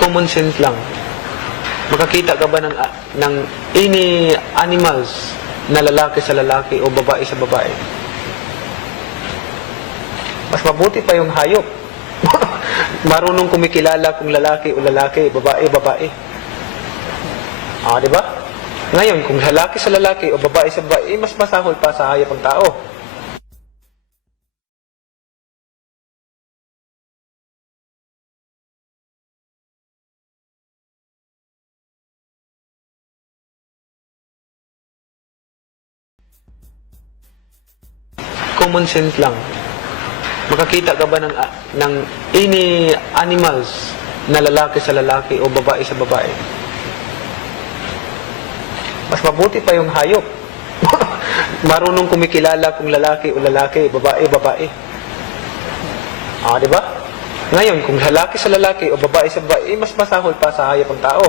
Common sense lang. Makakita ka ba ng any animals na lalaki sa lalaki o babae sa babae? Mas mabuti pa yung hayop. Marunong kumikilala kung lalaki o lalaki, babae, babae. Ah, di ba? Ngayon, kung lalaki sa lalaki o babae sa babae, mas masahol pa sa hayop ang tao. Common sense lang. Makakita ka ba ng any animals na lalaki sa lalaki o babae sa babae? Mas mabuti pa yung hayop. Marunong kumikilala kung lalaki o lalaki, babae, babae. Ah, di ba? Ngayon, kung lalaki sa lalaki o babae sa babae, mas masahol pa sa hayop ang tao.